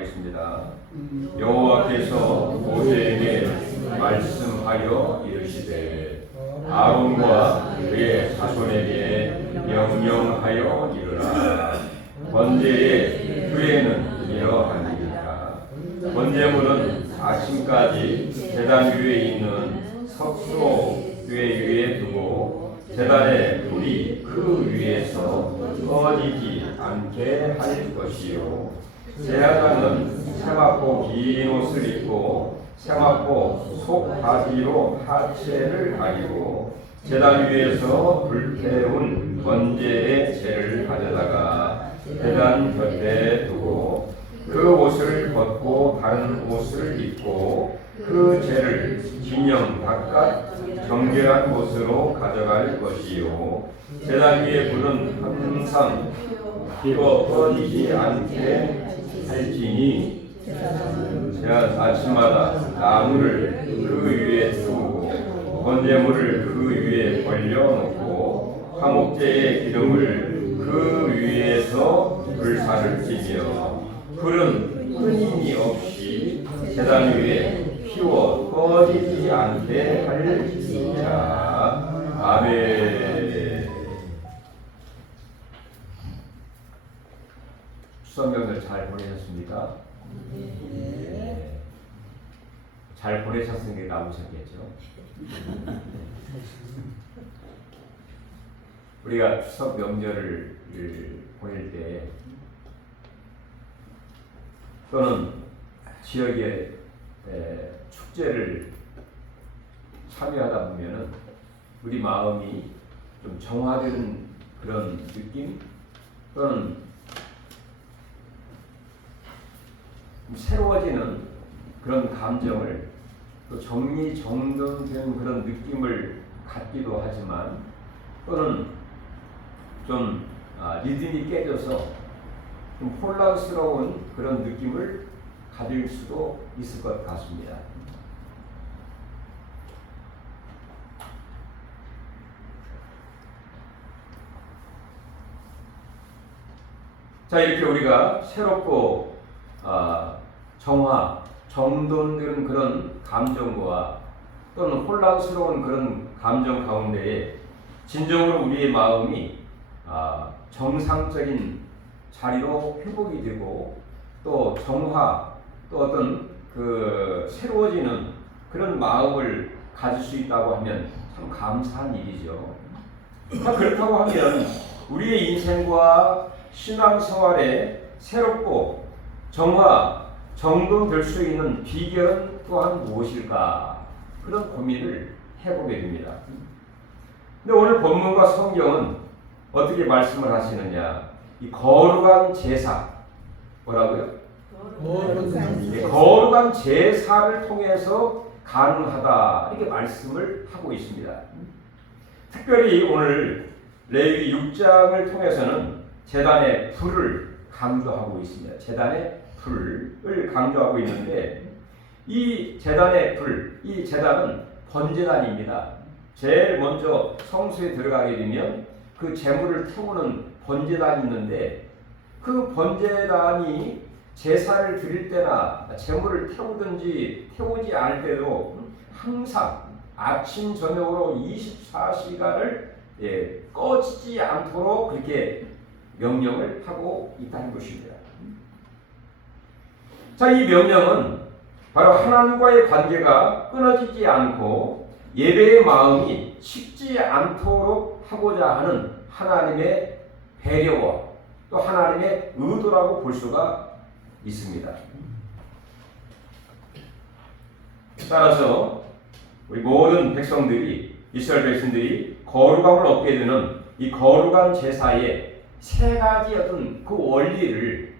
하겠습니다. 여호와께서 모세에게 말씀하여 이르시되 아론과 그의 자손에게 명령하여 이르라. 번제의 규례는 이러하니라. 번제물은 아침까지 제단 위에 있는 석소 위에 두고 제단의 불이 그 위에서 꺼지지 않게 할 것이요, 제사장은 세마포 긴 옷을 입고 세마포 속 바지로 하체를 가리고 제단 위에서 불태운 번제의 재를 가져다가 제단 곁에 두고 그 옷을 벗고 다른 옷을 입고 그 재를 진영 바깥 정결한 곳으로 가져갈 것이요, 제단 위에 불은 항상 피워 꺼지지 않게 할지니 제가 아침마다 나무를 그 위에 두고 번제물을 그 위에 벌려놓고 화목제의 기름을 그 위에서 불사를 찌며 불은 끊임이 없이 제단 위에 피워 꺼지지 않게 할지니라. 아멘. 추석명절 잘 보내셨습니까? 네. 잘 보내셨으니까 남으셨겠죠? 우리가 추석 명절을 보낼 때 또는 지역의 축제를 참여하다 보면은 우리 마음이 좀 정화되는 그런 느낌 또는 새로워지는 그런 감정을 또 정리정돈된 그런 느낌을 갖기도 하지만 또는 좀 리듬이 깨져서 좀 혼란스러운 그런 느낌을 가질 수도 있을 것 같습니다. 자, 이렇게 우리가 새롭고 정화, 정돈되는 그런 감정과 또는 혼란스러운 그런 감정 가운데에 진정으로 우리의 마음이 정상적인 자리로 회복이 되고 또 정화, 또 어떤 그 새로워지는 그런 마음을 가질 수 있다고 하면 참 감사한 일이죠. 그렇다고 하면 우리의 인생과 신앙생활에 새롭고 정화, 정돈될 수 있는 비결은 또한 무엇일까? 그런 고민을 해보게 됩니다. 근데 오늘 본문과 성경은 어떻게 말씀을 하시느냐? 이 거룩한 제사, 뭐라고요? 거룩한 제사를 통해서 가능하다, 이렇게 말씀을 하고 있습니다. 특별히 오늘 레위기 6장을 통해서는 제단의 불을 강조하고 있습니다. 제단의 불을 강조하고 있는데 이 제단의 불, 이 제단은 번제단입니다. 제일 먼저 성소에 들어가게 되면 그 제물을 태우는 번제단이 있는데 그 번제단이 제사를 드릴 때나 제물을 태우든지 태우지 않을 때도 항상 아침 저녁으로 24시간을 꺼지지 않도록 그렇게 명령을 하고 있다는 것입니다. 자, 이 명령은 바로 하나님과의 관계가 끊어지지 않고 예배의 마음이 식지 않도록 하고자 하는 하나님의 배려와 또 하나님의 의도라고 볼 수가 있습니다. 따라서 우리 모든 백성들이, 이스라엘 백성들이 거룩함을 얻게 되는 이 거룩한 제사의 세 가지 어떤 그 원리를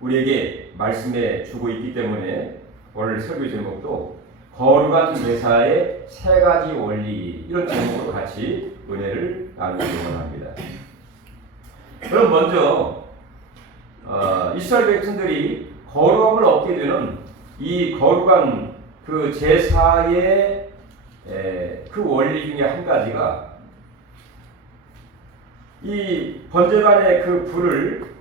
우리에게 말씀해 주고 있기 때문에 오늘 설교 제목도 거룩한 제사의 세 가지 원리, 이런 제목으로 같이 은혜를 나누기 원합니다. 그럼 먼저 이스라엘 백성들이 거룩함을 얻게 되는 이 거룩한 그 제사의 그 원리 중에 한 가지가 이 번제단의 그 불을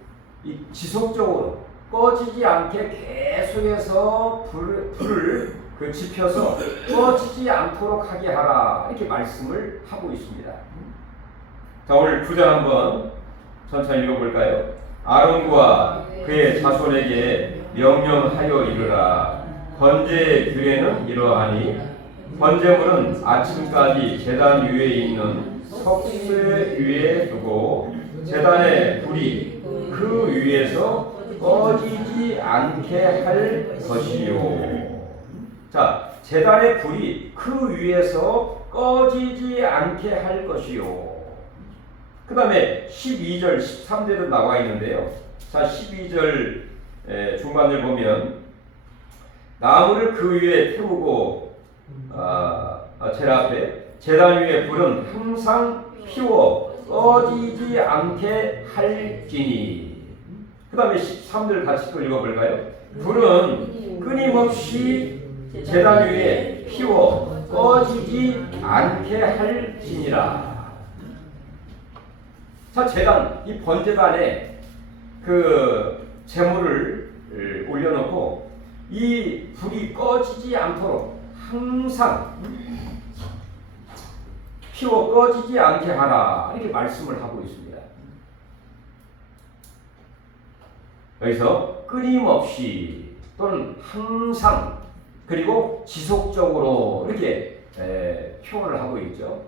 이 지속적으로 꺼지지 않게 계속해서 불을 지펴서 꺼지지 않도록 하게 하라, 이렇게 말씀을 하고 있습니다. 자, 오늘 9절 한번 천천히 읽어볼까요? 아론과 그의 자손에게 명령하여 이르라. 번제의 규례는 이러하니 번제물은 아침까지 제단 위에 있는 석쇠 위에 두고 제단의 불이 그 위에서 꺼지지 않게 할 것이요. 자, 제단의 불이 그 위에서 꺼지지 않게 할 것이요. 그 다음에 12절, 13절도 나와 있는데요. 자, 12절 중반을 보면 나무를 그 위에 태우고 제라페 제단 위에 불은 항상 피워 꺼지지 않게 할지니. 그 다음에 13절 같이 또 읽어볼까요? 불은 끊임없이 제단 위에 피워 꺼지지 않게 할지니라. 자, 제단, 이 번제단에 그 제물을 올려놓고 이 불이 꺼지지 않도록 항상 피워 꺼지지 않게 하라, 이렇게 말씀을 하고 있습니다. 여기서 끊임없이 또는 항상 그리고 지속적으로 이렇게 표현을 하고 있죠.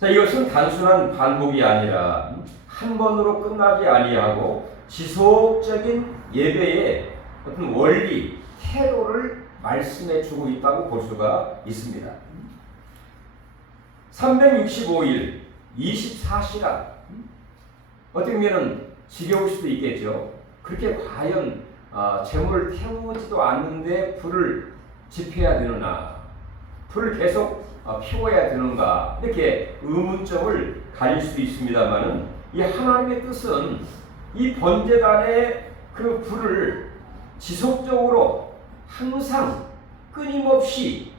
자, 이것은 단순한 반복이 아니라 한 번으로 끝나지 아니하고 지속적인 예배의 어떤 원리, 태도를 말씀해 주고 있다고 볼 수가 있습니다. 365일, 24시간, 어떻게 보면 지겨울 수도 있겠죠. 그렇게 과연 재물을 태우지도 않는데 불을 지펴야 되느냐, 불을 계속 피워야 되는가, 이렇게 의문점을 가질 수 있습니다만은, 이 하나님의 뜻은 이 번제단의 그 불을 지속적으로 항상 끊임없이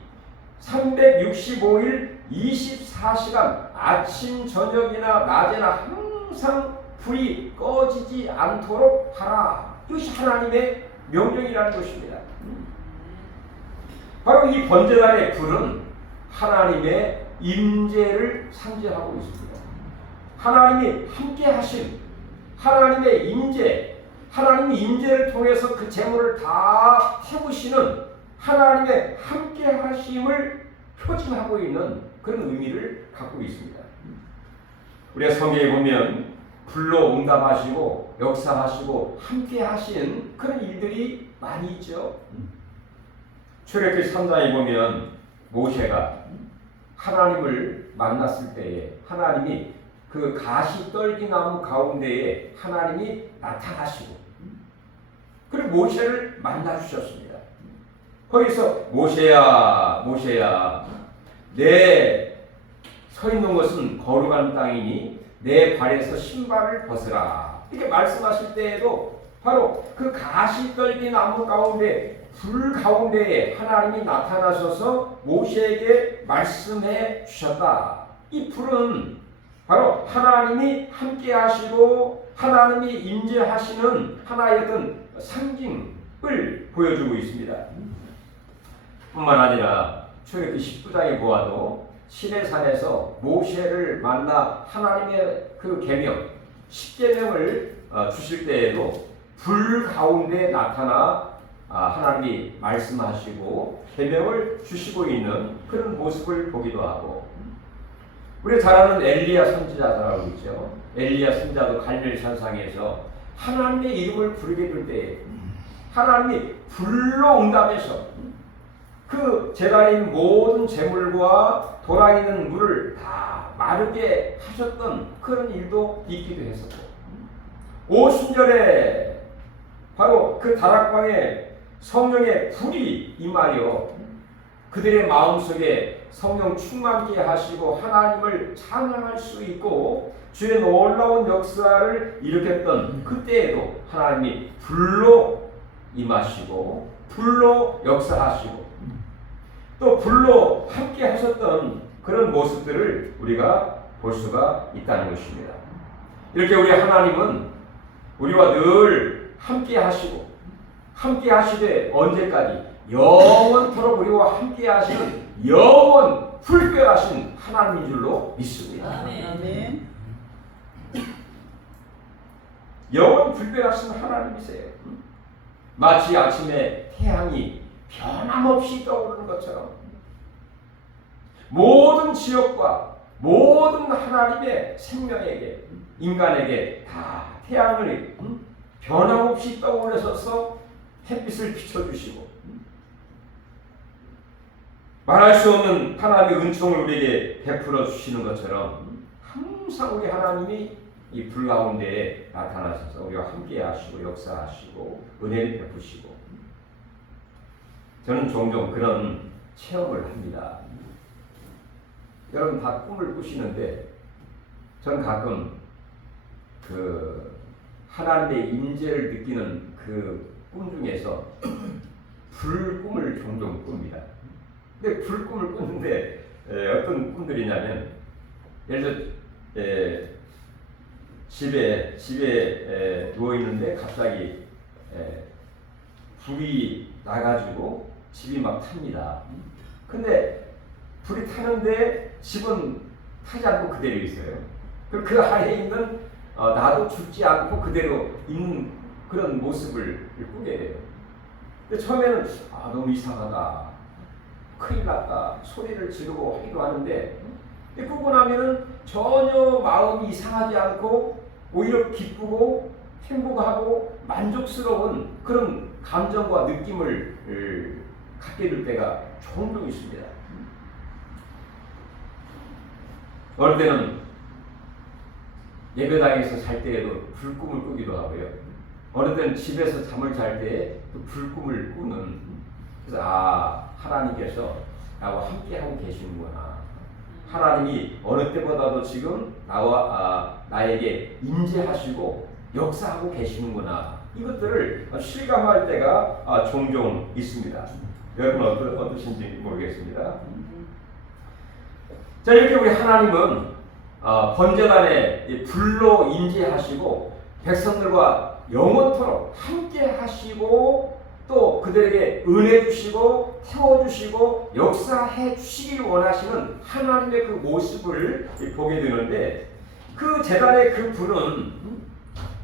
365일 24시간 아침 저녁이나 낮에나 항상 불이 꺼지지 않도록 하라. 이것이 하나님의 명령이라는 것입니다. 바로 이 번제단의 불은 하나님의 임재를 상징하고 있습니다. 하나님이 함께 하신 하나님의 임재, 하나님의 임재를 통해서 그 재물을 다 태우시는 하나님의 함께 하심을 표징하고 있는 그런 의미를 갖고 있습니다. 우리가 성경에 보면 불로 응답하시고 역사하시고 함께 하신 그런 일들이 많이 있죠. 출애굽기 3장에 보면 모세가 하나님을 만났을 때에 하나님이 그 가시떨기나무 가운데에 하나님이 나타나시고, 그리고 모세를 만나 주셨습니다. 거기서 모세야, 모세야, 내 서 있는 것은 거룩한 땅이니 내 발에서 신발을 벗으라, 이렇게 말씀하실 때에도 바로 그 가시떨기나무 가운데, 불 가운데에 하나님이 나타나셔서 모세에게 말씀해 주셨다. 이 불은 바로 하나님이 함께 하시고 하나님이 임재하시는 하나의 어떤 상징을 보여주고 있습니다. 뿐만 아니라 출애굽기 19장에 보아도 시내산에서 모세를 만나 하나님의 그 계명, 십계명을 주실 때에도 불 가운데 나타나 하나님이 말씀하시고 계명을 주시고 있는 그런 모습을 보기도 하고, 우리 잘 아는 엘리야 선지자라고 있죠. 엘리야 선지자도 갈멜 산상에서 하나님의 이름을 부르게 될 때 하나님이 불로 응답해서 그 제단인 모든 재물과 돌아 있는 물을 다 마르게 하셨던 그런 일도 있기도 했었고, 오순절에 바로 그 다락방에 성령의 불이 임하여 그들의 마음속에 성령 충만케 하시고 하나님을 찬양할 수 있고 주의 놀라운 역사를 일으켰던 그때에도 하나님이 불로 임하시고 불로 역사하시고 또 불로 함께 하셨던 그런 모습들을 우리가 볼 수가 있다는 것입니다. 이렇게 우리 하나님은 우리와 늘 함께 하시고 함께 하시되 언제까지 영원토록 우리와 함께 하시는 영원 불변하신 하나님인 줄로 믿습니다. 아멘. 영원 불변하신 하나님이세요. 마치 아침에 태양이 변함없이 떠오르는 것처럼 모든 지역과 모든 하나님의 생명에게 인간에게 다 태양을 변함없이 떠올려서 햇빛을 비춰주시고 말할 수 없는 하나님의 은총을 우리에게 베풀어 주시는 것처럼 항상 우리 하나님이 이 불 가운데에 나타나셔서 우리와 함께 하시고 역사하시고 은혜를 베푸시고 저는 종종 그런 체험을 합니다. 여러분 다 꿈을 꾸시는데 저는 가끔 그 하나님의 임재를 느끼는 그 꿈 중에서 불꿈을 종종 꿉니다. 근데 불꿈을 꾸는데 어떤 꿈들이냐면 예를 들어 집에 누워 있는데 갑자기 불이 나가지고 집이 막 탑니다. 근데 불이 타는데 집은 타지 않고 그대로 있어요. 그 안에 있는 나도 죽지 않고 그대로 있는 그런 모습을 꾸게 돼요. 근데 처음에는 너무 이상하다, 큰일 났다, 소리를 지르고 하기도 하는데 꾸고 나면은 전혀 마음이 이상하지 않고 오히려 기쁘고 행복하고 만족스러운 그런 감정과 느낌을 갖게 될 때가 종종 있습니다. 어느 때는 예배당에서 잘 때에도 불꿈을 꾸기도 하고요. 어느 때는 집에서 잠을 잘 때 또 불꿈을 꾸는, 그래서 하나님께서 나와 함께하고 계시는구나. 하나님이 어느 때보다도 지금 나에게 임재하시고 역사하고 계시는구나. 이것들을 실감할 때가 종종 있습니다. 여러분 어떠신지 모르겠습니다. 자, 이렇게 우리 하나님은 번제단에 불로 임재하시고 백성들과 영원토록 함께 하시고 또 그들에게 은혜 주시고 태워주시고 역사해 주시길 원하시는 하나님의 그 모습을 보게 되는데, 그 제단의 그 불은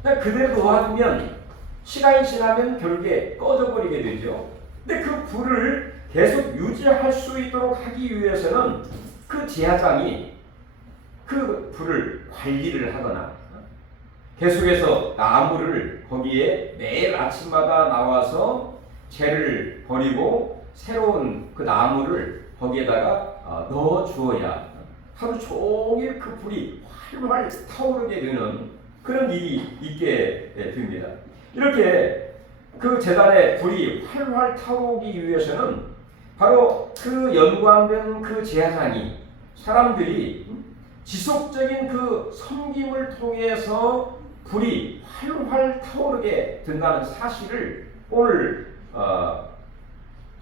그냥 그대로 놓아두면 시간이 지나면 결국에 꺼져버리게 되죠. 근데 그 불을 계속 유지할 수 있도록 하기 위해서는 그 제사장이 그 불을 관리를 하거나 계속해서 나무를 거기에 매일 아침마다 나와서 재를 버리고 새로운 그 나무를 거기에다가 넣어 주어야 하루 종일 그 불이 활활 타오르게 되는 그런 일이 있게 됩니다. 이렇게 그 제단에 불이 활활 타오르기 위해서는 바로 그 연관된 그 제사장이 사람들이 지속적인 그 섬김을 통해서 불이 활활 타오르게 된다는 사실을 오늘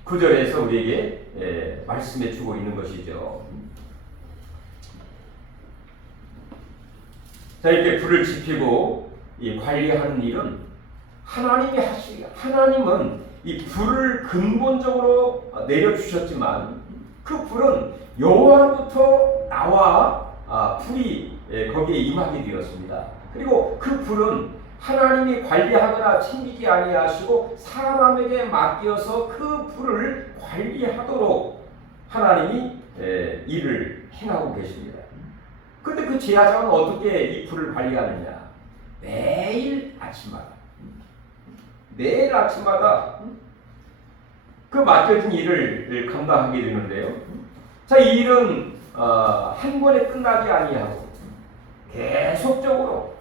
구절에서 우리에게 말씀해 주고 있는 것이죠. 자, 이렇게 불을 지피고 관리하는 일은 하나님이 하나님은 이 불을 근본적으로 내려주셨지만 그 불은 여호와로부터 나와 불이 거기에 임하게 되었습니다. 그리고 그 불은 하나님이 관리하거나 챙기지 아니하시고 사람에게 맡겨서 그 불을 관리하도록 하나님이 일을 행하고 계십니다. 근데 그 제사장은 어떻게 이 불을 관리하느냐? 매일 아침마다 그 맡겨진 일을 감당하게 되는데요. 자, 이 일은 한 번에 끝나지 아니하고 계속적으로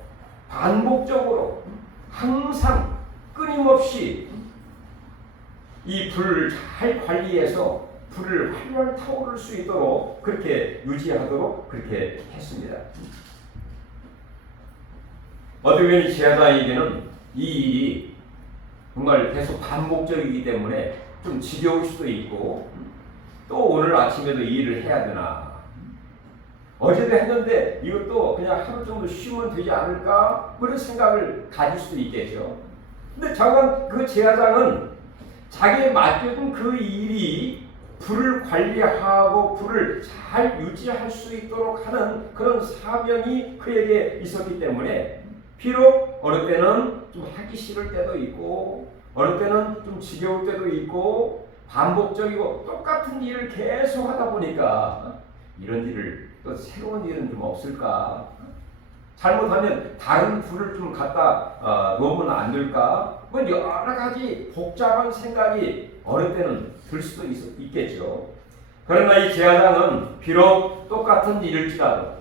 반복적으로 항상 끊임없이 이 불을 잘 관리해서 불을 활활 타오를 수 있도록 그렇게 유지하도록 그렇게 했습니다. 어떻게 보면 이 제사장에게는 이 일이 정말 계속 반복적이기 때문에 좀 지겨울 수도 있고, 또 오늘 아침에도 이 일을 해야 되나, 어제도 했는데 이것도 그냥 하루 정도 쉬면 되지 않을까? 그런 생각을 가질 수도 있겠죠. 근데 잠깐 그 제사장은 자기에 맡겨둔 그 일이 불을 관리하고 불을 잘 유지할 수 있도록 하는 그런 사명이 그에게 있었기 때문에 비록 어느 때는 좀 하기 싫을 때도 있고 어느 때는 좀 지겨울 때도 있고 반복적이고 똑같은 일을 계속 하다 보니까 이런 일을 또 새로운 일은 좀 없을까? 잘못하면 다른 불을 좀 갖다 놓으면 안 될까? 뭐 여러 가지 복잡한 생각이 어느 때는 들 수도 있겠죠. 그러나 이 제사장은 비록 똑같은 일일지라도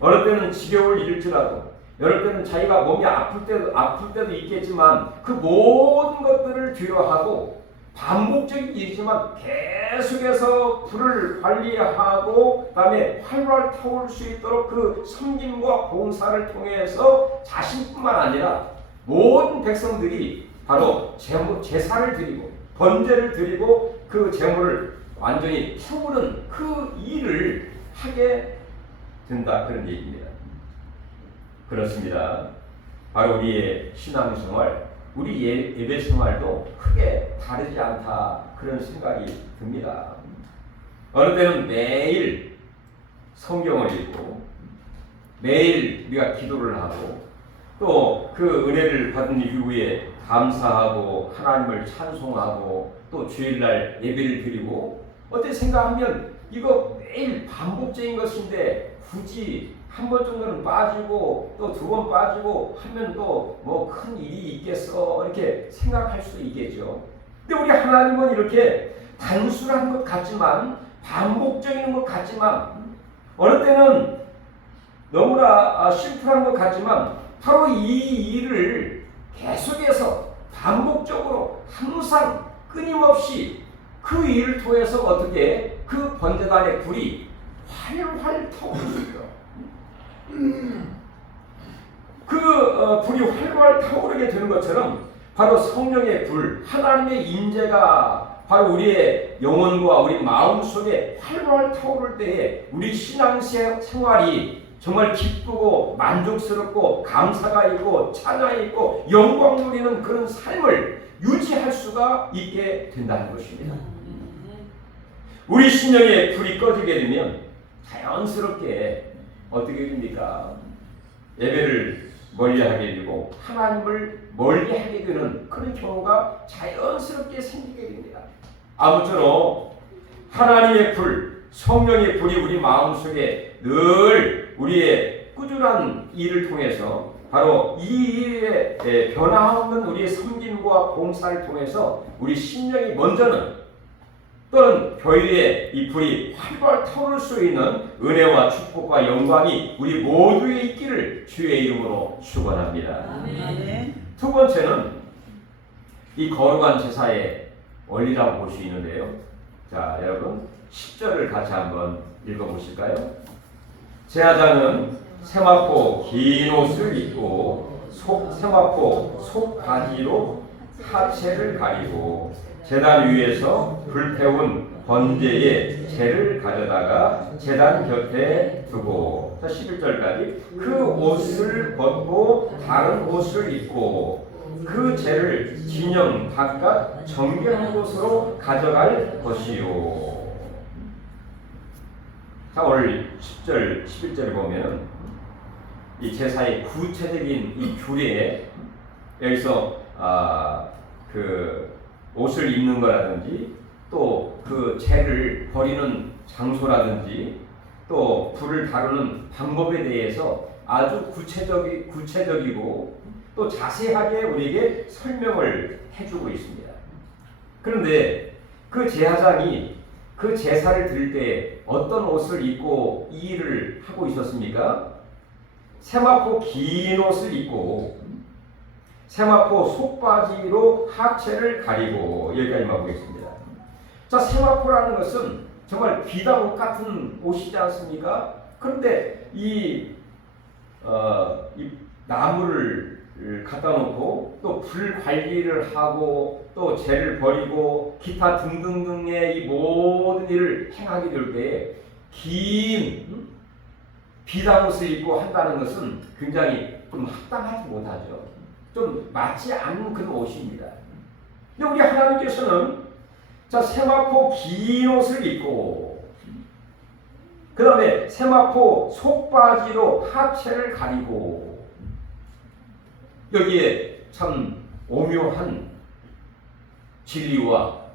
어느 때는 지겨울 일일지라도 어느 때는 자기가 몸이 아플 때도 있겠지만 그 모든 것들을 뒤로하고 반복적인 일이지만 계속해서 불을 관리하고 그다음에 활활 타올 수 있도록 그 섬김과 봉사를 통해서 자신뿐만 아니라 모든 백성들이 바로 제사를 드리고 번제를 드리고 그 제물을 완전히 태우는 그 일을 하게 된다 그런 얘기입니다. 그렇습니다. 바로 우리의 신앙생활, 우리 예배 생활도 크게 다르지 않다 그런 생각이 듭니다. 어느 때는 매일 성경을 읽고 매일 우리가 기도를 하고 또 그 은혜를 받은 이후에 감사하고 하나님을 찬송하고 또 주일날 예배를 드리고 어떻게 생각하면 이거 매일 반복적인 것인데 굳이 한 번 정도는 빠지고 또 두 번 빠지고 하면 또 뭐 큰 일이 있겠어 이렇게 생각할 수도 있겠죠. 근데 우리 하나님은 이렇게 단순한 것 같지만 반복적인 것 같지만 어느 때는 너무나 심플한 것 같지만 바로 이 일을 계속해서 반복적으로 항상 끊임없이 그 일을 통해서 어떻게 그 번제단의 불이 활활 타오를 수 있도록 불이 활활 타오르게 되는 것처럼 바로 성령의 불, 하나님의 임재가 바로 우리의 영혼과 우리 마음 속에 활활 타오를 때에 우리 신앙생활이 정말 기쁘고 만족스럽고 감사가 있고 찬양이 있고 영광 누리는 그런 삶을 유지할 수가 있게 된다는 것입니다. 우리 심령에 불이 꺼지게 되면 자연스럽게 어떻게 됩니까? 예배를 멀리하게 되고 하나님을 멀리하게 되는 그런 경우가 자연스럽게 생기게 됩니다. 아무쪼록 하나님의 불, 성령의 불이 우리 마음속에 늘 우리의 꾸준한 일을 통해서 바로 이 일에 변화없는 우리의 섬김과 봉사를 통해서 우리 심령이 먼저는 또는 교회에 이 불이 활발 타오를 수 있는 은혜와 축복과 영광이 우리 모두에 있기를 주의 이름으로 축원합니다. 두 번째는 이 거룩한 제사의 원리라고 볼 수 있는데요. 자, 여러분 10절을 같이 한번 읽어보실까요? 제사장은 세마포 긴 옷을 입고 세마포 속바지로 하체를 가리고 제단 위에서 불태운 번제의 재를 가져다가 제단 곁에 두고 11절까지 그 옷을 벗고 다른 옷을 입고 그 재를 진영 각각 정결한 곳으로 가져갈 것이요. 자, 오늘 10절, 11절을 보면 이 제사의 구체적인 이 규례에 여기서 그 옷을 입는 거라든지 또 그 재를 버리는 장소라든지 또 불을 다루는 방법에 대해서 아주 구체적이고 또 자세하게 우리에게 설명을 해주고 있습니다. 그런데 그 제사장이 그 제사를 드릴 때 어떤 옷을 입고 이 일을 하고 있었습니까? 세마포 긴 옷을 입고 세마포 속바지로 하체를 가리고 여기까지만 보겠습니다. 자, 세마포라는 것은 정말 비단옷 같은 옷이지 않습니까? 그런데 이 나무를 갖다 놓고 또 불 관리를 하고 또 재를 버리고 기타 등등등의 이 모든 일을 행하게 될 때 긴 비단 옷을 입고 한다는 것은 굉장히 좀 합당하지 못하죠. 좀 맞지 않는 그런 옷입니다. 근데 우리 하나님께서는 자, 세마포 긴 옷을 입고 그 다음에 세마포 속바지로 하체를 가리고 여기에 참 오묘한 진리와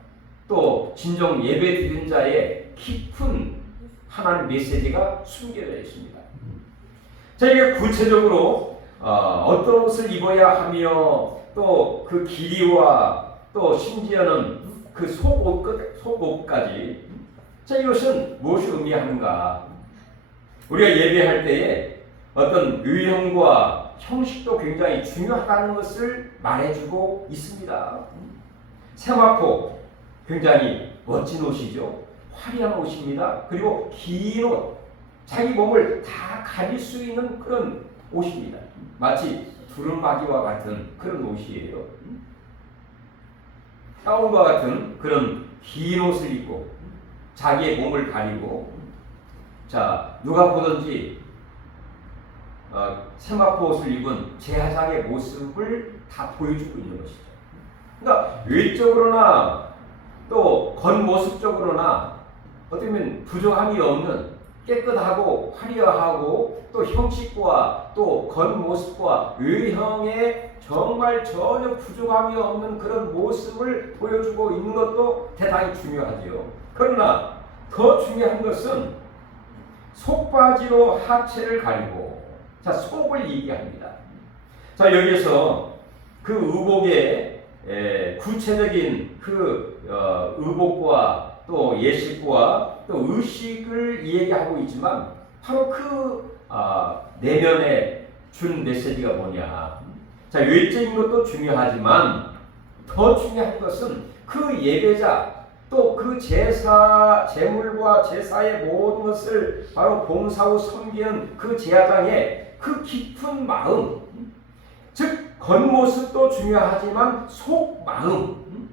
또 진정 예배드린 자의 깊은 하나님 메시지가 숨겨져 있습니다. 자, 이게 구체적으로 어떤 옷을 입어야 하며 또 그 길이와 또 심지어는 그 속옷까지 자, 이것은 무엇이 의미하는가? 우리가 예배할 때에 어떤 의형과 형식도 굉장히 중요하다는 것을 말해주고 있습니다. 세마포 굉장히 멋진 옷이죠. 화려한 옷입니다. 그리고 긴 옷, 자기 몸을 다 가릴 수 있는 그런 옷입니다. 마치 두루마기와 같은 그런 옷이에요. 가운과 같은 그런 긴 옷을 입고 자기의 몸을 가리고 자, 누가 보든지 세마포 옷을 입은 제사장의 모습을 다 보여주고 있는 것이죠. 그러니까 외적으로나 또 겉모습적으로나 어떻게 보면 부족함이 없는 깨끗하고 화려하고 또 형식과 또 겉모습과 외형에 정말 전혀 부족함이 없는 그런 모습을 보여주고 있는 것도 대단히 중요하지요. 그러나 더 중요한 것은 속바지로 하체를 가리고 자, 속을 얘기합니다. 자, 여기서 그 의복의 구체적인 그 의복과 또 예식과 또 의식을 얘기하고 있지만 바로 그 내면에 준 메시지가 뭐냐. 자, 외적인 것도 중요하지만 더 중요한 것은 그 예배자 또 그 제사, 제물과 제사의 모든 것을 바로 봉사하고 섬기는 그 제사장의 그 깊은 마음, 즉 겉모습도 중요하지만 속 마음,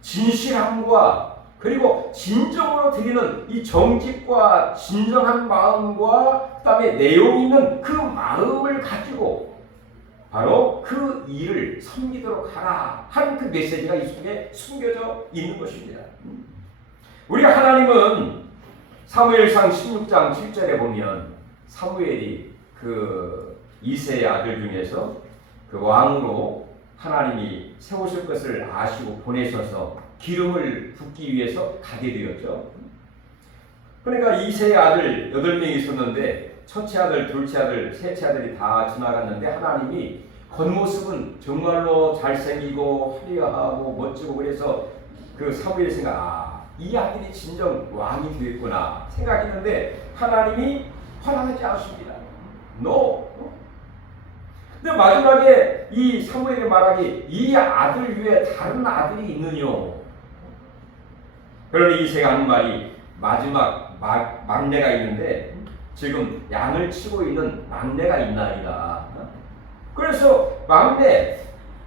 진실함과 그리고 진정으로 드리는 이 정직과 진정한 마음과 그다음에 내용 있는 그 마음을 가지고 바로 그 일을 섬기도록 하라 하는 그 메시지가 이 속에 숨겨져 있는 것입니다. 우리가 하나님은 사무엘상 16장 7절에 보면 사무엘이 그 이새의 아들 중에서 그 왕으로 하나님이 세우실 것을 아시고 보내셔서 기름을 붓기 위해서 가게 되었죠. 그러니까 이새의 아들 8명이 있었는데 첫째 아들, 둘째 아들, 셋째 아들이 다 지나갔는데 하나님이 겉모습은 정말로 잘생기고 화려하고 멋지고 그래서 그 사무엘이 이 아들이 진정 왕이 되겠구나 생각했는데 하나님이 허락하지 않습니다. No. 근데 마지막에 이 사무엘이 말하기 이 아들 위에 다른 아들이 있느뇨. 그러니 이새가 하는 말이 마지막 막내가 있는데 지금 양을 치고 있는 막내가 있나이다. 그래서 막내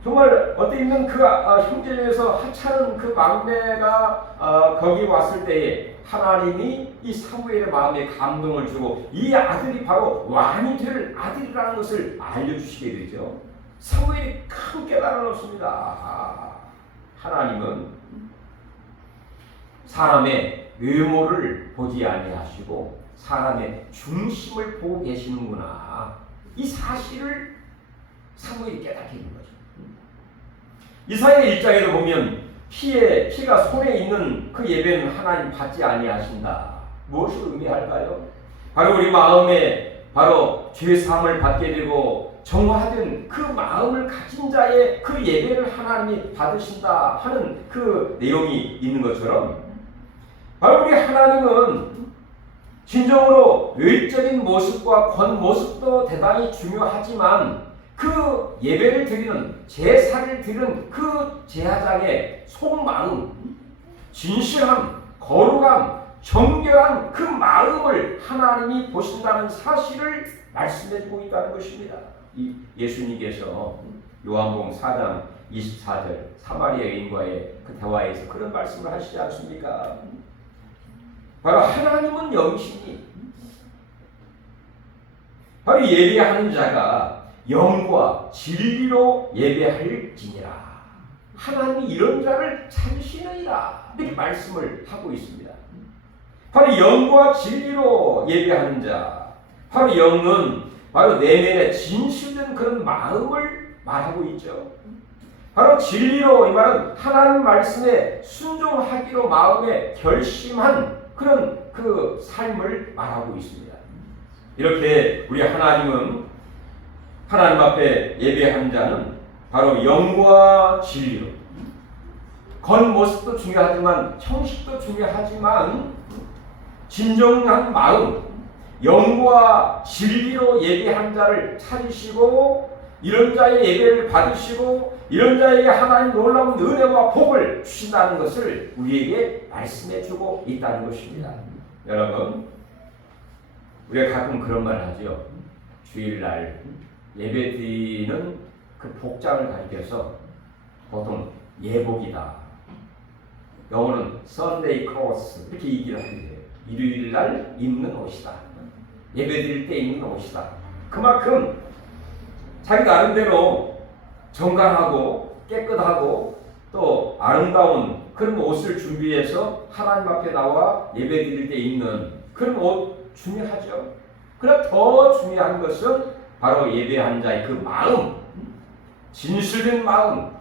정말 어디 있는 그 형제 중에서 하찮은 그 막내가 거기 왔을 때에 하나님이 이 사무엘의 마음에 감동을 주고 이 아들이 바로 왕이 될 아들이라는 것을 알려주시게 되죠. 사무엘이 큰 깨달음을 얻습니다. 하나님은 사람의 외모를 보지 아니하시고 사람의 중심을 보고 계시는구나. 이 사실을 사무엘이 깨닫게 된 거죠. 이사야 1장에도 보면 피가 손에 있는 그 예배는 하나님 받지 아니하신다. 무엇을 의미할까요? 바로 우리 마음에 바로 죄사함을 받게 되고 정화된 그 마음을 가진 자의 그 예배를 하나님이 받으신다 하는 그 내용이 있는 것처럼 바로 우리 하나님은 진정으로 외적인 모습과 겉모습도 대단히 중요하지만 그 예배를 드리는 제사를 드리는 그 제사장의 속마음, 진실함, 거룩함, 정결한 그 마음을 하나님이 보신다는 사실을 말씀해주고 있다는 것입니다. 예수님께서 요한복음 4장 24절 사마리아 여인과의 그 대화에서 그런 말씀을 하시지 않습니까? 바로 하나님은 영이시니 바로 예배하는 자가 영과 진리로 예배할지니라. 하나님이 이런 자를 찾으시느니라. 이렇게 말씀을 하고 있습니다. 바로 영과 진리로 예배하는 자. 바로 영은 바로 내면에 진실된 그런 마음을 말하고 있죠. 바로 진리로, 이 말은 하나님 말씀에 순종하기로 마음에 결심한 그런 그 삶을 말하고 있습니다. 이렇게 우리 하나님은, 하나님 앞에 예배하는 자는 바로 영과 진리로, 겉모습도 중요하지만 형식도 중요하지만 진정한 마음, 영과 진리로 예배한 자를 찾으시고 이런 자의 예배를 받으시고 이런 자에게 하나님 놀라운 은혜와 복을 주신다는 것을 우리에게 말씀해 주고 있다는 것입니다. 여러분, 우리가 가끔 그런 말을 하죠. 주일날 예배드리는 그 복장을 가리켜서 보통 예복이다, 영어는 Sunday clothes 이렇게 얘기를 하는데요. 일요일날 입는 옷이다, 예배드릴 때 입는 옷이다. 그만큼 자기 나름대로 정갈하고 깨끗하고 또 아름다운 그런 옷을 준비해서 하나님 앞에 나와 예배드릴 때 입는 그런 옷 중요하죠. 그러나 더 중요한 것은 바로 예배한 자의 그 마음, 진실된 마음,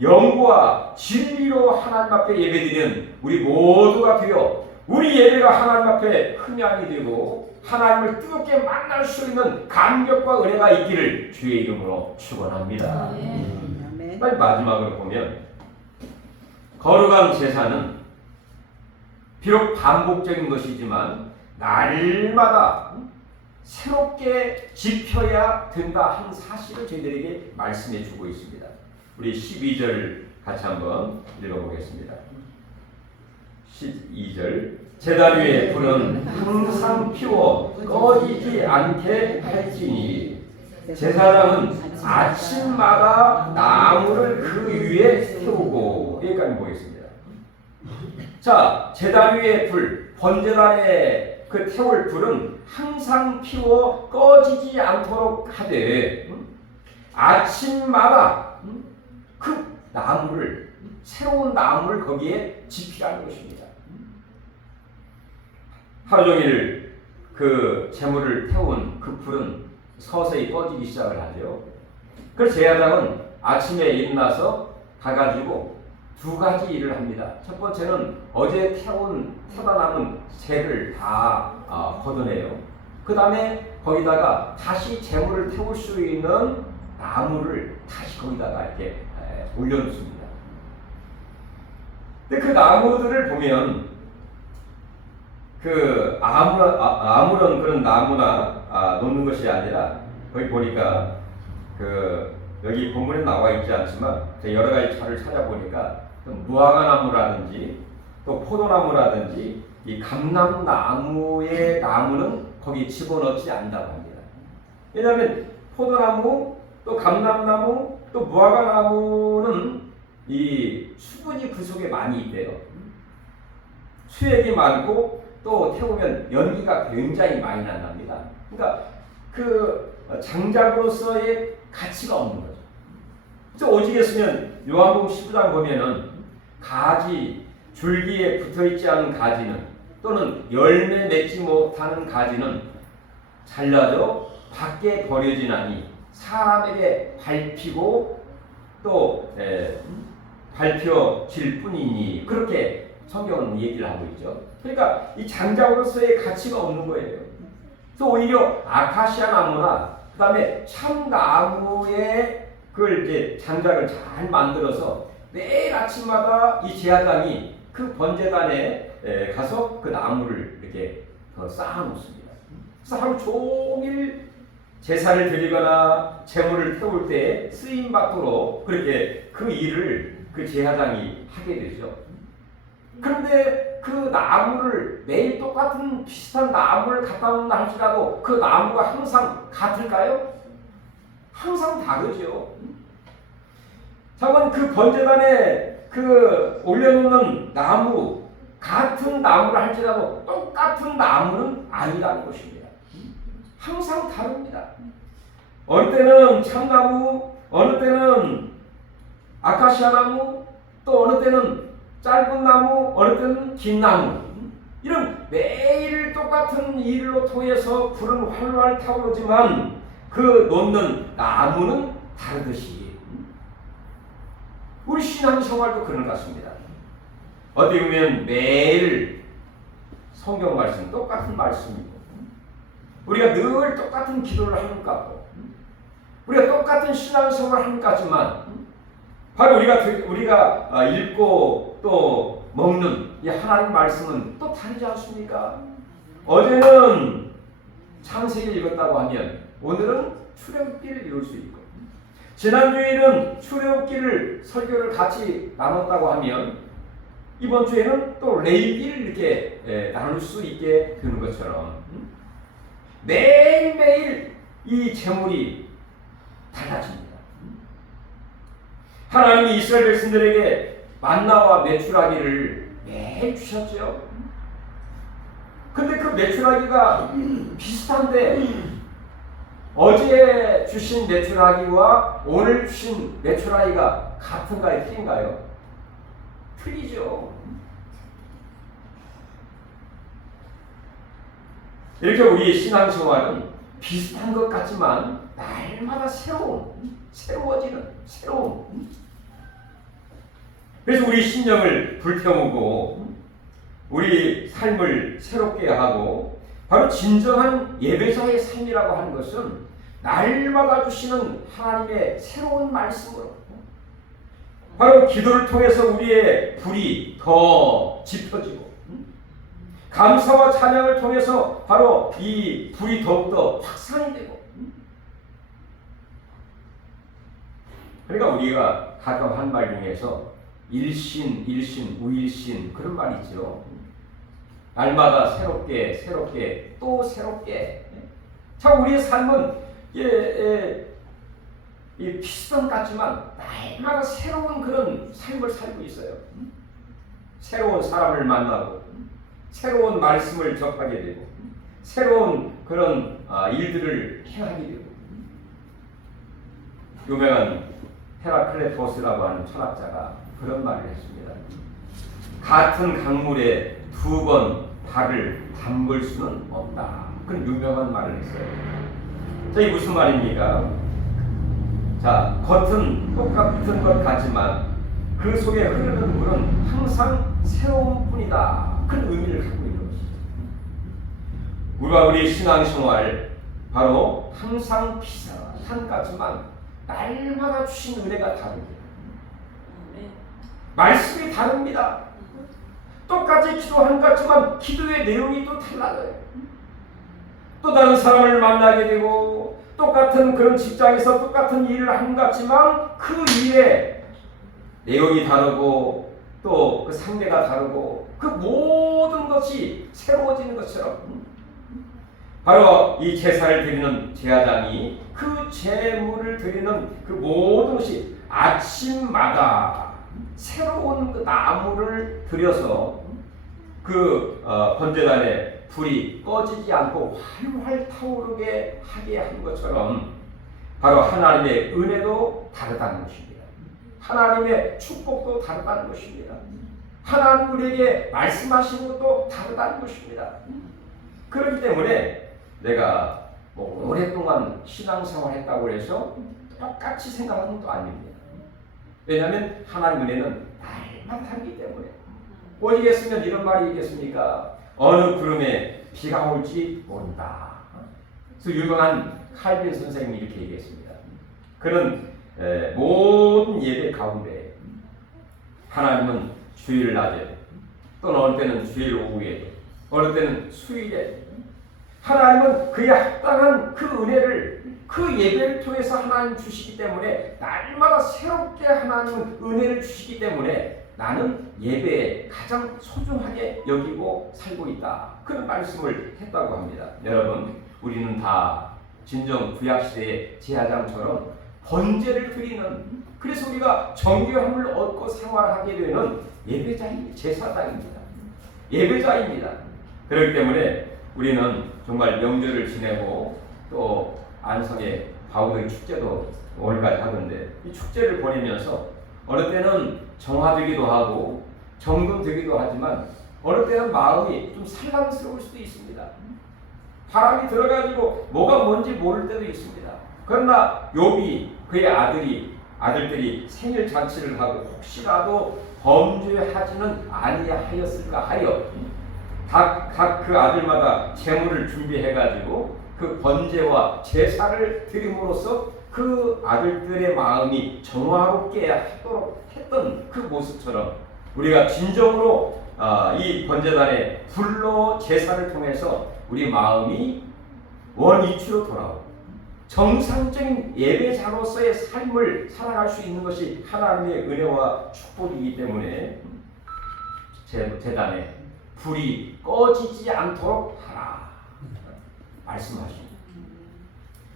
영과 진리로 하나님 앞에 예배드리는 우리 모두가 되어 우리 예배가 하나님 앞에 흠양이 되고 하나님을 뜨겁게 만날 수 있는 감격과 은혜가 있기를 주의 이름으로 축원합니다. 마지막으로 보면 거룩한 제사는 비록 반복적인 것이지만 날마다 새롭게 지켜야 된다 하는 사실을 저희들에게 말씀해 주고 있습니다. 우리 12절 같이 한번 읽어보겠습니다. 12절 제단 위에 불은 항상 피워 꺼지지 않게 할지니 제사장은 아침마다 나무를 그 위에 태우고, 여기까지 보겠습니다. 자, 제단 위에 불, 번제단에 그 태울 불은 항상 피워 꺼지지 않도록 하되 아침마다 그 나무를, 새로운 나무를 거기에 지피라는 것입니다. 하루 종일 그 재물을 태운 그 불은 서서히 꺼지기 시작을 하죠. 그래서 제사장은 아침에 일어나서 가가지고 두 가지 일을 합니다. 첫 번째는 어제 태다 남은 재를 다 걷어내요. 그 다음에 거기다가 다시 재물을 태울 수 있는 나무를 다시 거기다가 이렇게 올려놓습니다. 근데 그 나무들을 보면 그 아무런 그런 나무나 놓는 것이 아니라 거기 보니까 그 여기 본문에 나와 있지 않지만 여러 가지 차를 찾아보니까 무화과나무라든지 또 포도나무라든지 이 감람나무의 나무는 거기 집어넣지 않는다고 합니다. 왜냐하면 포도나무 또 감람나무 또 무화과나무는 이 수분이 그 속에 많이 있대요. 수액이 많고 또 태우면 연기가 굉장히 많이 난답니다. 그러니까 그 장작으로서의 가치가 없는 거죠. 그래서 오직했으면 요한복음 19장 보면은 가지, 줄기에 붙어있지 않은 가지는 또는 열매 맺지 못하는 가지는 잘라져 밖에 버려지나니 사람에게 밟히고 또 밟혀질 뿐이니, 그렇게 성경은 얘기를 하고 있죠. 그러니까 이 장작으로서의 가치가 없는 거예요. 그래서 오히려 아카시아 나무나 그 다음에 참나무의 그걸 이제 장작을 잘 만들어서 매일 아침마다 이 제사장이 그 번제단에 가서 그 나무를 이렇게 쌓아 놓습니다. 그래서 하루 종일 제사를 드리거나 제물을 태울 때 쓰임 받도록 그렇게 그 일을 그 제사장이 하게 되죠. 그런데 그 나무를 매일 똑같은 비슷한 나무를 갖다 놓는다 할지라도 그 나무가 항상 같을까요? 항상 다르죠. 잠깐 그 번제단에 그 올려놓는 나무, 같은 나무를 할지라도 똑같은 나무는 아니라는 것입니다. 항상 다릅니다. 어느 때는 참나무, 어느 때는 아카시아 나무, 또 어느 때는 짧은 나무, 어느 때는 긴 나무. 이런 매일 똑같은 일로 통해서 불은 활활 타오르지만 그 놓는 나무는 다르듯이 우리 신앙생활도 그런 것 같습니다. 어떻게 보면 매일 성경 말씀, 똑같은 말씀이고 우리가 늘 똑같은 기도를 하는 것 같고 우리가 똑같은 신앙생활을 하는 것 같지만 바로 우리가 읽고 또 먹는 이 하나님 말씀은 또 다르지 않습니까? 어제는 창세기를 읽었다고 하면 오늘은 출애굽기를 읽을 수 있고 지난주에는 출애굽기를 설교를 같이 나눴다고 하면 이번 주에는 또 레위기를 이렇게 나눌 수 있게 되는 것처럼 매일매일 이 제물이 달라집니다. 하나님이 이스라엘 백성들에게 만나와 메추라기를 매일 주셨죠. 근데 그 메추라기가 비슷한데 어제 주신 메추라기와 오늘 주신 메추라기가 같은가요? 틀린가요? 틀리죠. 이렇게 우리 신앙생활은 비슷한 것 같지만 날마다 새로워지는 새로운. 그래서 우리 심령을 불태우고 우리 삶을 새롭게 하고 바로 진정한 예배자의 삶이라고 하는 것은 날마다 주시는 하나님의 새로운 말씀으로 바로 기도를 통해서 우리의 불이 더 짙어지고 감사와 찬양을 통해서 바로 이 불이 더욱더 확산이 되고 그러니까 우리가 가끔 한 말 중에서 일신, 우일신 그런 말이 있죠. 날마다 새롭게 또 새롭게. 참 우리의 삶은 비슷한 것 같지만 날마다 새로운 그런 삶을 살고 있어요. 새로운 사람을 만나고 새로운 말씀을 접하게 되고 새로운 그런 일들을 행하게 되고 유명한 헤라클레토스라고 하는 철학자가 그런 말을 했습니다. 같은 강물에 두 번 발을 담글 수는 없다. 그런 유명한 말을 했어요. 자, 이게 무슨 말입니까? 자, 겉은 똑같은 것 같지만 그 속에 흐르는 물은 항상 새로운 뿐이다. 그런 의미를 갖고 있는 것이죠. 우리와 우리 신앙생활 바로 항상 비슷한 것 같지만 날마다 주신 은혜가 다릅니다. 말씀이 다릅니다. 똑같이 기도하는 것 같지만 기도의 내용이 또 달라져요. 또 다른 사람을 만나게 되고 똑같은 그런 직장에서 똑같은 일을 하는 것 같지만 그 일의 내용이 다르고 또 그 상대가 다르고 그 모든 것이 새로워지는 것처럼 바로 이 제사를 드리는 제사장이 그 제물을 드리는 그 모든 것이 아침마다 새로운 그 나무를 들여서 그 번제단에 불이 꺼지지 않고 활활 타오르게 하게 한 것처럼 바로 하나님의 은혜도 다르다는 것입니다. 하나님의 축복도 다르다는 것입니다. 하나님 우리에게 말씀하시는 것도 다르다는 것입니다. 그렇기 때문에 내가 오랫동안 신앙생활 했다고 해서 똑같이 생각하는 것도 아닙니다. 왜냐하면 하나님 은혜는 날마다 다르기 때문에. 오직했으면 이런 말이 있겠습니까? 어느 구름에 비가 올지 모른다. 그래서 유명한 칼빈 선생님이 이렇게 얘기했습니다. 그는 모든 예배 가운데 하나님은 주일 낮에 또는 어느 때는 주일 오후에 어느 때는 수일에 하나님은 그에 합당한 그 은혜를 그 예배를 통해서 하나님 주시기 때문에 날마다 새롭게 하나님은 은혜를 주시기 때문에 나는 예배에 가장 소중하게 여기고 살고 있다. 그런 말씀을 했다고 합니다. 여러분, 우리는 다 진정 구약시대의 제사장처럼 번제를 드리는, 그래서 우리가 정결함을 얻고 생활하게 되는 예배자입니다. 제사장입니다. 예배자입니다. 그렇기 때문에 우리는 정말 명절을 지내고 또 안성의 바우더기 축제도 오늘까지 하던데 이 축제를 보내면서 어느 때는 정화되기도 하고 정돈되기도 하지만 어느 때는 마음이 좀 살랑스러울 수도 있습니다. 바람이 들어가지고 뭐가 뭔지 모를 때도 있습니다. 그러나 욥이 그의 아들들이 생일 잔치를 하고 혹시라도 범죄하지는 아니하였을까 하여 각 그 아들마다 제물을 준비해가지고 그 번제와 제사를 드림으로써 그 아들들의 마음이 정화롭게 하도록 했던 그 모습처럼 우리가 진정으로 이 번제단의 불로 제사를 통해서 우리 마음이 원위치로 돌아오고 정상적인 예배자로서의 삶을 살아갈 수 있는 것이 하나님의 은혜와 축복이기 때문에 제단에 불이 꺼지지 않도록 하라 말씀하십니다.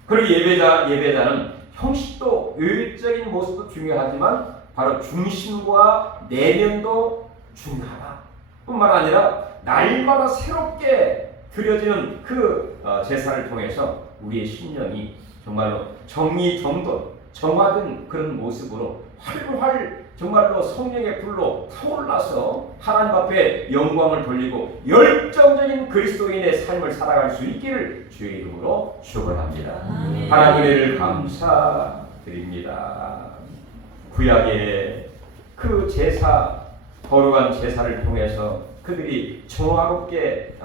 그리고 예배자는 형식도 의적인 모습도 중요하지만 바로 중심과 내면도 중요하다. 뿐만 아니라 날마다 새롭게 드려지는 그 제사를 통해서 우리의 심령이 정말로 정리정돈, 정화된 그런 모습으로 활활 정말로 성령의 불로 타올라서 하나님 앞에 영광을 돌리고 열정적인 그리스도인의 삶을 살아갈 수 있기를 주의 이름으로 축원합니다. 하나님의 은혜를 감사드립니다. 구약의 그 제사, 거룩한 제사를 통해서 그들이 정화롭게